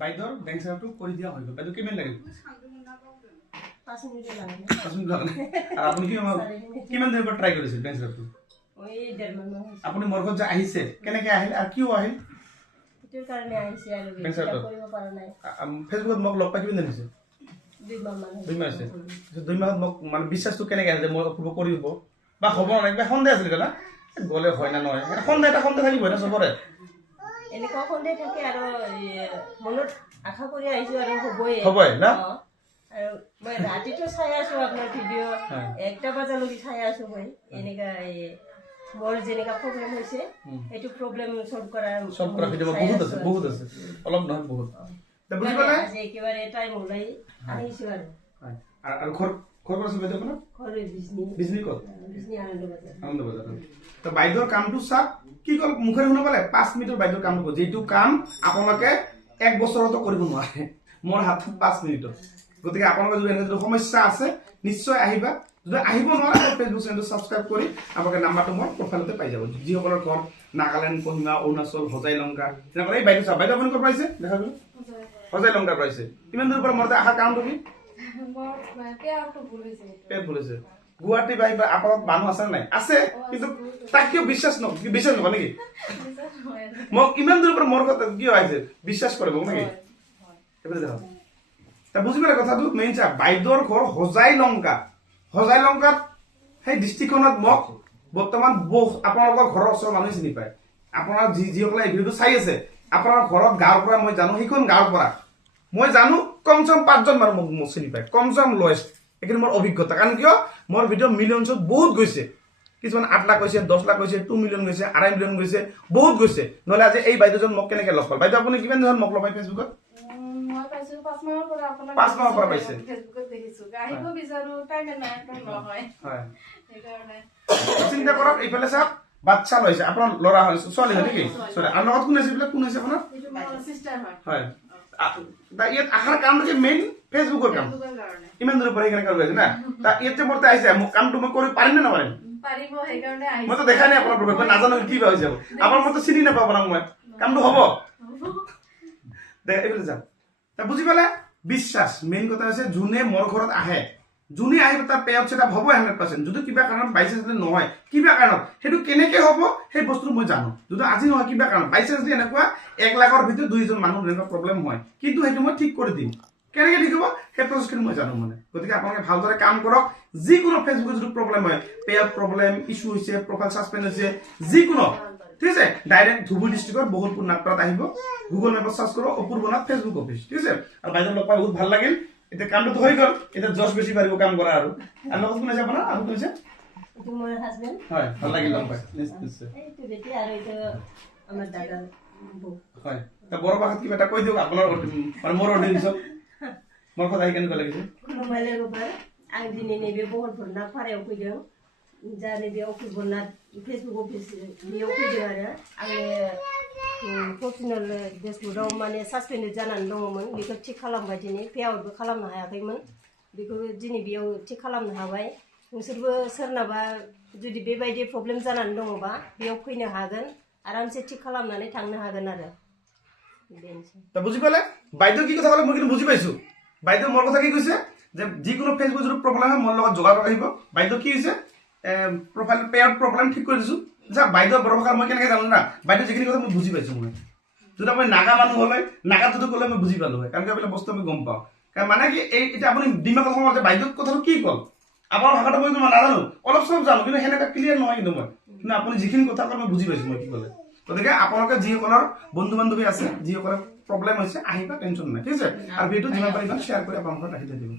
বাইদেউৰ বেংক সেটআপটো কৰি দিয়া হৈ গ'ল। বাইদেউ কিমান লাগিল? 5 মিনিট লাগে। 5 মিনিট লাগে। আৰু আপুনি কিমান দিনৰ পৰা ট্ৰাই কৰিছিল বেংক সেটআপটো? ওই 1.5 মাহ হৈছে। আপুনি মোৰ ঘৰত যে আহিছে কেনেকৈ আহিল আৰু কিয় আহিল? এটোৰ কাৰণে আহিছে আৰু বেংক সেটআপ কৰিব পৰা নাই। ফেচবুকত মোক লগ পাই কিমান দিন হৈছে? 2 মাহ মান। 2 মাহ হৈছে। 2 মাহত মোক মানে বিশ্বাসটো কেনেকৈ আহিল যে মই অপূৰ্ব কৰিব বা হ'ব নাই কিবা সন্দেহ আছিল না গ'লে হয় না নহয় সন্দেহ থাকিব না চবৰে এনেকুৱা সন্দেহ থাকে আৰু মনত আশা কৰি আহিছো আৰু হ'বই না আৰু মই ৰাতিটো চাই আছো আপোনাৰ ভিডিঅ' 1টা বজালৈকে চাই আছো মই এনেকা মোৰ যেনেকা প্ৰব্লেম হৈছে এইটো প্ৰব্লেম সলভ কৰা ভিডিঅ' বহুত আছে অলপ নহয় বহুত বুজি পালে আজি একেবাৰে টাইম ওলাই আহিছো আৰু ঘৰ পৰা চবে দেখোন ঘৰে বিজনি ক'ত আনন্দ বজাৰ তো বাইদেউৰ কামটো চাওক কি কল মুখেৰে শুনা পালে 5 মিনিটৰ বাইদেউৰ কাম কৰিব যেটো কাম আপোনালোকে 1 বছৰতো কৰিব নোৱাৰে মোৰ হাতত 5 মিনিটত গতিকে আপোনালোকৰ যদি এনেকুৱা সমস্যা আছে নিশ্চয় আহিবা যদি আহিব নোৱাৰে মোৰ ফেচবুক চেনেলটো সাবস্ক্ৰাইব কৰি আপোনালোকে নাম্বাৰটো মোৰ প্ৰফাইলতে পাই যাব যিসকলৰ ঘৰ নাগালেণ্ড কহিমা অৰুণাচল হোজাই লংকা তেনেকুৱা এই বাইদেউ চাওক বাইদেউ আপুনি ক'ত পাইছে দেখা গ'ল হোজাই লংকা পাইছে কিমান দূৰৰ পৰা মোৰ আহা কামটো কি পেট ভুলিছে গুৱাহাটী বা আপোনালোক মানুহ আছে নাই আছে কিন্তু তাক কিয় বিশ্বাস নকৰে নেকি মোক ইমান দূৰৰ পৰা মোৰ কথা কিয় আহিছে বিশ্বাস কৰে মোক নেকি এবাৰ দেখক তা বুজি পালে কথাটো মেইন চা বাইদেউৰ ঘৰ হোজাই লংকাত সেই ডিষ্ট্ৰিক্টখনত মোক বৰ্তমান আপোনালোকৰ ঘৰৰ ওচৰৰ মানুহে চিনি পায় আপোনাৰ যিসকলে এই ভিডিঅ'টো চাই আছে আপোনাৰ ঘৰত গাঁৱৰ পৰা মই জানো সেইখন গাঁৱৰ পৰা মই জানো কমচম 5জন মানুহ মোক চিনি পায় কমচম লয়েষ্ট এইখিনি মোৰ অভিজ্ঞতা কাৰণ কিয় মোৰ ভিডিঅ' মিলিয়নছত বহুত গৈছে কিছুমান 8 লাখ গৈছে 10 লাখ গৈছে 2 মিলিয়ন গৈছে 2.5 মিলিয়ন গৈছে বহুত গৈছে নহলে আজি এই বাইদেউজন মোক কেনেকৈ লগ পাল বাইদেউ আপুনি কিমান দিন মোক লগ পাই ফেচবুকত মই পাইছো 5 মাহৰ পৰা আপোনাক 5 মাহৰ পৰা পাইছে ফেচবুকত দেখিছো আহিব বিচাৰো টাইম নাই নহয় হয় সেইকাৰণে চিন্তা কৰক এইফালে চাওক বাচ্চা লৈছে আপোনাৰ ল'ৰা হৈছে ছোৱালী হয় নেকি ছোৱালী আৰু লগত কোন আছে বোলে কোন আছে আপোনাৰ এইটো মোৰ সিস্টাৰ হয় ইয়াত আহাৰ কামটো যে মেইন ফেচবুকৰ কাম ইমান দূৰ পৰা কেনেকৈ গৈছে না তা ইয়াতে মৰতে আহিছে মোক কামটো মই কৰি পাৰিম নে নোৱাৰিম পাৰিব সেইকাৰণে আহিছে মই তো দেখা নাই আপোনাৰ প্ৰফাইল মই নাজানো কি বা হৈ যাব আপোনাৰ মতে চিনি নাপাব আপোনাক মই কামটো হ'ব দে এইফালে যাম তা বুজি পালে বিশ্বাস মেইন কথা হৈছে যোনে মোৰ ঘৰত আহে যোনে আহিব তাৰ পেআউট সেটআপ হ'ব 100% যদি কিবা কাৰণত বাইচান্স নহয় কিবা কাৰণত সেইটো কেনেকৈ হ'ব সেই বস্তুটো মই জানো যদি আজি নহয় কিবা কাৰণত বাইচান্স এনেকুৱা 1 লাখৰ ভিতৰত 2জন মানুহ এনেকুৱা প্ৰব্লেম হয় কিন্তু সেইটো মই ঠিক কৰি দিম কেনেকৈ ঠিক হ'ব সেই প্ৰচেছখিনি মই জানো মানে গতিকে আপোনালোকে ভালদৰে কাম কৰক যিকোনো ফেচবুকত যদি প্ৰব্লেম হয় পেআউট প্ৰব্লেম ইস্যু হৈছে প্ৰফাইল সাসপেন্ড হৈছে যিকোনো ঠিক আছে ডাইৰেক্ট ধুবুৰী ডিষ্ট্ৰিক্টৰ বহুতপুৰ নাটপাৰাত আহিব গুগল মেপত সাৰ্চ কৰক অপূৰ্ব নাথ ফেচবুক অফিচ ঠিক আছে আৰু বাইদেউ লগ পাই বহুত ভাল লাগিল এতিয়া কামটো হৈ গ'ল এতিয়া জছ বেছি পাৰিব কাম কৰা আৰু লগত কোন আছে আপোনাৰ আৰু কোন আছে এইটো মোৰ হাজবেণ্ড হয় ভাল লাগিল লগ পাই নিশ্চয় এইটো বেটি আৰু এইটো আমাৰ দাদা হয় তা বড় ভাষাত কিবা এটা কৈ দিয়ক আপোনাৰ মানে মোৰ অডিয়েন্সক মোৰ কথা কেনেকুৱা লাগিছে खुलुमबाय लोगोफोर आं दिनै नैबे बहलफोरना फारायाव फैदों जा नैबे अक्ट'बरना फेसबुक अफिस बेयाव फैदों आरो आङो प्रफेसनेल डेसबुकआव माने सासपेन्ड जानानै दङमोन बेखौ थिक खालामबाय दिनै पेआउटबो खालामनो हायाखैमोन बेखौ दिनै बेयाव थिक खालामनो हाबाय नोंसोरबो सोरनाबा जुदि बेबायदि प्रब्लेम जानानै दङबा बेयाव फैनो हागोन आरामसे थिक खालामनानै थांनो हागोन आरो बेनोसै তা বুজি পালে বাইদেউ কি কথা ক'লে মই কিন্তু বুজি পাইছো বাইদেউ মোৰ কথা কি কৈছে যে যিকোনো ফেচবুক যদি প্ৰব্লেম হয় মোৰ লগত যোগাযোগ আহিব বাইদেউ কি হৈছে প্ৰফাইল পেআউট প্ৰব্লেম ঠিক কৰি দিছো যা বাইদেউ বড় ভাষা মই কেনেকৈ জানো না বাইদেউ যিখিনি কথা মই বুজি পাইছো মই যদি আপুনি নাগা মানুহ হ'লে নাগাটোতো ক'লে মই বুজি পালো হয় কাৰণ এইবিলাক বস্তু আমি গম পাওঁ কাৰণ মানে কি এই এতিয়া আপুনি দিমাগত সোমাব যে বাইদেউ কথাটো কি ক'ল আপোনাৰ ভাষাটো মই নাজানো অলপ চলপ জানো কিন্তু সেনেকুৱা ক্লিয়াৰ নহয় কিন্তু মই কিন্তু আপুনি যিখিনি কথা ক'লে মই বুজি পাইছো মই কি ক'লে গতিকে আপোনালোকে যিসকলৰ বন্ধু বান্ধৱী আছে যিসকলৰ প্ৰব্লেম হৈছে আহিবা টেনশ্যন নাই ঠিক আছে আৰু ভিডিঅ'টো যিমান পাৰিবা শ্বেয়াৰ কৰি আপোনালোকক ৰাখি থৈ দিব